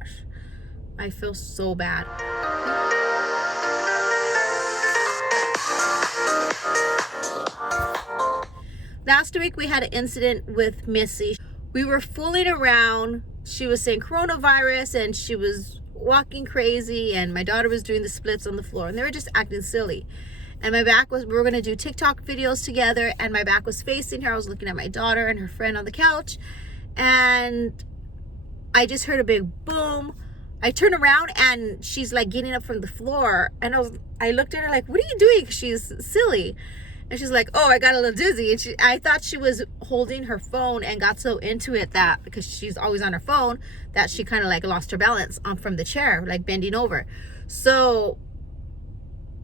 gosh. I feel so bad. Last week we had an incident with Missy. We were fooling around. She was saying coronavirus and she was walking crazy, and my daughter was doing the splits on the floor, and they were just acting silly. And my back was, we were going to do TikTok videos together, and my back was facing her. I was looking at my daughter and her friend on the couch, and I just heard a big boom. I turned around and she's like getting up from the floor, and I looked at her like, what are you doing? She's silly. And she's like, oh, I got a little dizzy. And I thought she was holding her phone and got so into it that, because she's always on her phone, that she kind of like lost her balance from the chair, like bending over. So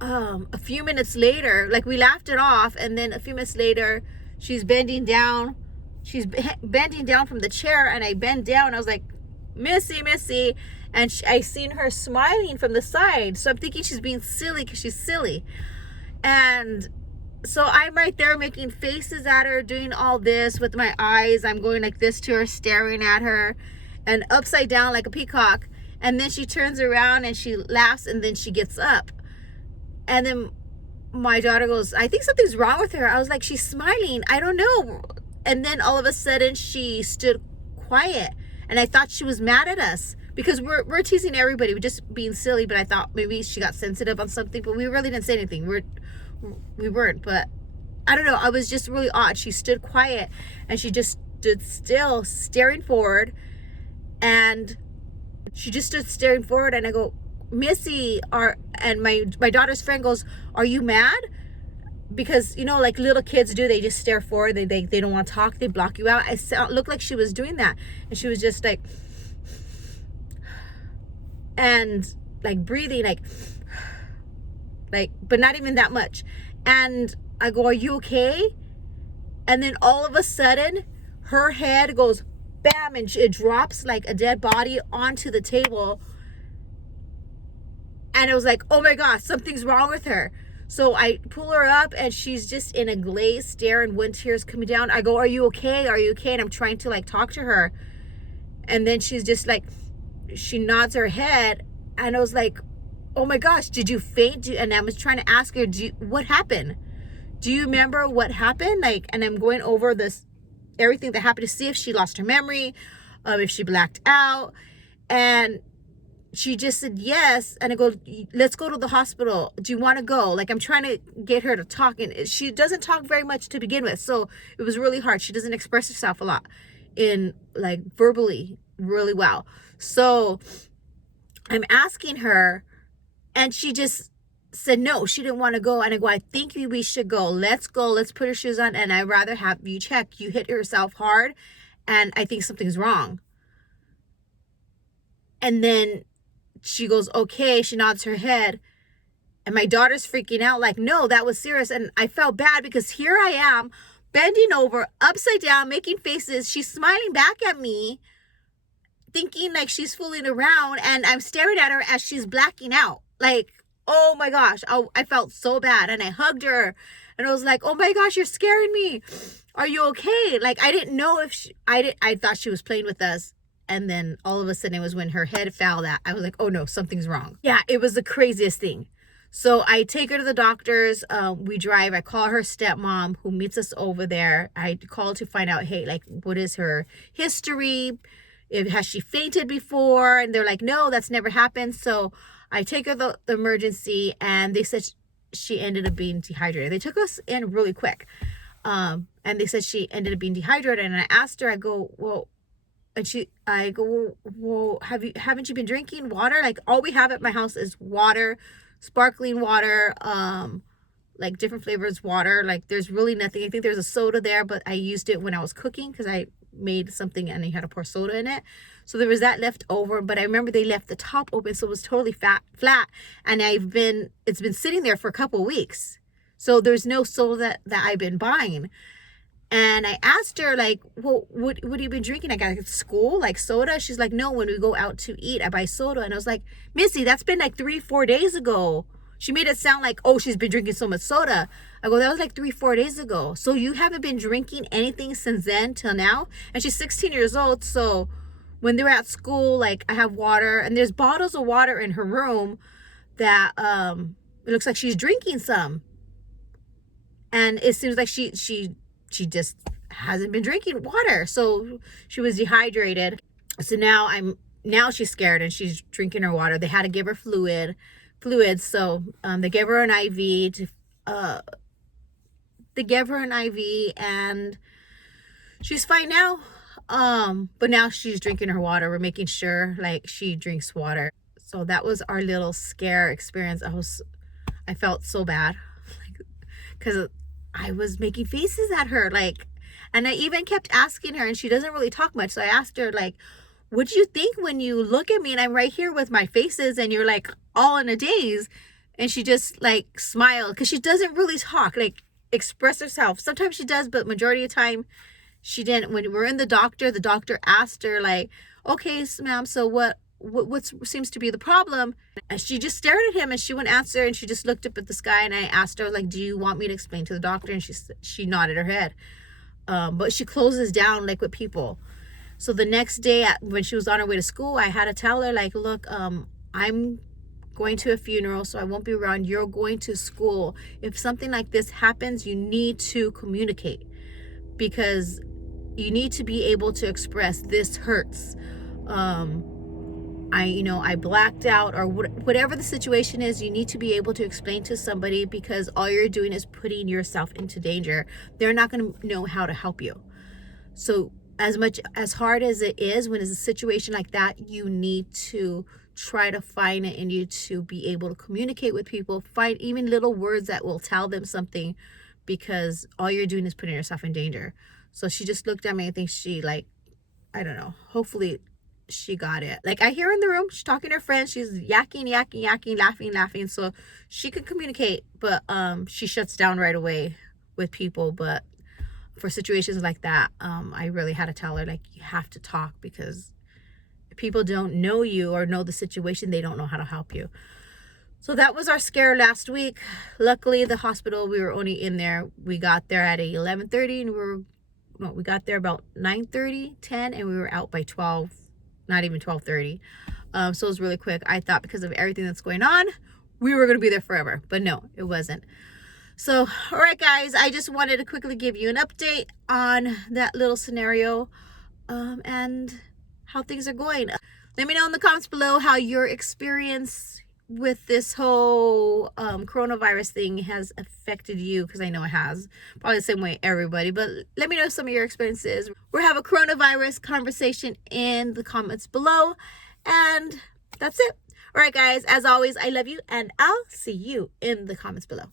a few minutes later, like we laughed it off, and then a few minutes later, she's bending down. She's bending down from the chair, and I bend down. I was like, Missy, Missy. And I seen her smiling from the side. So I'm thinking she's being silly because she's silly. And so I'm right there making faces at her, doing all this with my eyes. I'm going like this to her, staring at her, and upside down like a peacock. And then she turns around and she laughs, and then she gets up. And then my daughter goes, I think something's wrong with her. I was like, she's smiling. I don't know. And then all of a sudden she stood quiet. And I thought she was mad at us because we're teasing everybody. We're just being silly. But I thought maybe she got sensitive on something. But we really didn't say anything. We weren't, but I don't know. I was just really odd. She stood quiet and she just stood still, staring forward. And she just stood staring forward. And I go, Missy, and my daughter's friend goes, are you mad? Because, you know, like little kids do, they just stare forward. They don't want to talk. They block you out. It looked like she was doing that. And she was just like, and like breathing, like, but not even that much. And I go, are you okay? And then all of a sudden, her head goes bam, and it drops like a dead body onto the table. And I was like, oh my gosh, something's wrong with her. So I pull her up, and she's just in a glazed stare, and one tear's coming down. I go, are you okay? Are you okay? And I'm trying to like talk to her. And then she's just like, she nods her head. And I was like, oh my gosh, did you faint? And I was trying to ask her, what happened? Do you remember what happened? Like, and I'm going over everything that happened to see if she lost her memory, if she blacked out. And she just said yes. And I go, let's go to the hospital. Do you want to go? Like, I'm trying to get her to talk. And she doesn't talk very much to begin with. So it was really hard. She doesn't express herself a lot in like verbally really well. So I'm asking her, and she just said no, she didn't want to go. And I go, I think we should go. Let's go. Let's put her shoes on. And I'd rather have you check. You hit yourself hard, and I think something's wrong. And then she goes, okay. She nods her head. And my daughter's freaking out like, no, that was serious. And I felt bad because here I am bending over, upside down, making faces. She's smiling back at me, thinking like she's fooling around. And I'm staring at her as she's blacking out. Like, oh my gosh, I felt so bad. And I hugged her, and I was like, oh my gosh, you're scaring me. Are you okay? Like, I didn't know if I thought she was playing with us. And then all of a sudden it was when her head fell that I was like, oh no, something's wrong. Yeah, it was the craziest thing. So I take her to the doctors. We drive. I call her stepmom, who meets us over there. I call to find out, hey, like, what is her history? Has she fainted before? And they're like, no, that's never happened. So I take her to the emergency, and they said she ended up being dehydrated. They took us in really quick. And they said she ended up being dehydrated. And I asked her, I go, well, haven't you been drinking water? Like, all we have at my house is water, sparkling water, like different flavors water. Like, there's really nothing. I think there's a soda there, but I used it when I was cooking because I made something and I had to pour soda in it. So there was that left over, but I remember they left the top open, so it was totally flat. And it's been sitting there for a couple of weeks. So there's no soda that I've been buying. And I asked her, like, well, what have you been drinking? I got at school, like soda? She's like, no, when we go out to eat, I buy soda. And I was like, Missy, that's been like 3-4 days ago. She made it sound like, oh, she's been drinking so much soda. I go, that was like 3-4 days ago. So you haven't been drinking anything since then till now? And she's 16 years old. So when they're at school, like I have water and there's bottles of water in her room that it looks like she's drinking some. And it seems like she just hasn't been drinking water. So she was dehydrated. So now she's scared and she's drinking her water. They had to give her fluids. So they gave her an IV and she's fine now. But now she's drinking her water. We're making sure like she drinks water. So that was our little scare experience. I felt so bad, because I was making faces at her, like, and I even kept asking her, and she doesn't really talk much. So I asked her, like, what do you think when you look at me and I'm right here with my faces and you're like all in a daze? And she just like smiled, because she doesn't really talk, like express herself. Sometimes she does, but majority of the time she didn't. When we're in the doctor asked her, like, okay, ma'am, so what seems to be the problem? And she just stared at him and she wouldn't answer, and she just looked up at the sky. And I asked her, like, do you want me to explain to the doctor? And she nodded her head. But she closes down like with people. So the next day when she was on her way to school, I had to tell her, like, look, I'm going to a funeral, so I won't be around. You're going to school. If something like this happens, you need to communicate, because you need to be able to express, this hurts. I blacked out, or whatever the situation is. You need to be able to explain to somebody, because all you're doing is putting yourself into danger. They're not going to know how to help you. So as hard as it is, when it's a situation like that, you need to try to find it in you to be able to communicate with people. Find even little words that will tell them something, because all you're doing is putting yourself in danger. So she just looked at me. I think she, like, I don't know, hopefully she got it. Like, I hear her in the room, she's talking to her friends, she's yakking, laughing, so she can communicate, but she shuts down right away with people. But for situations like that, I really had to tell her, like, you have to talk, because if people don't know you or know the situation, they don't know how to help you. So that was our scare last week. Luckily, the hospital, we were only in there, we got there at 11:30, and we got there about 9:30, 10, and we were out by 12, not even 12:30. So it was really quick. I thought because of everything that's going on, we were going to be there forever, but no, it wasn't. So, all right, guys, I just wanted to quickly give you an update on that little scenario, and how things are going. Let me know in the comments below how your experience with this whole coronavirus thing has affected you, because I know it has. Probably the same way everybody, but let me know some of your experiences. We'll have a coronavirus conversation in the comments below, and that's it. All right, guys, as always, I love you, and I'll see you in the comments below.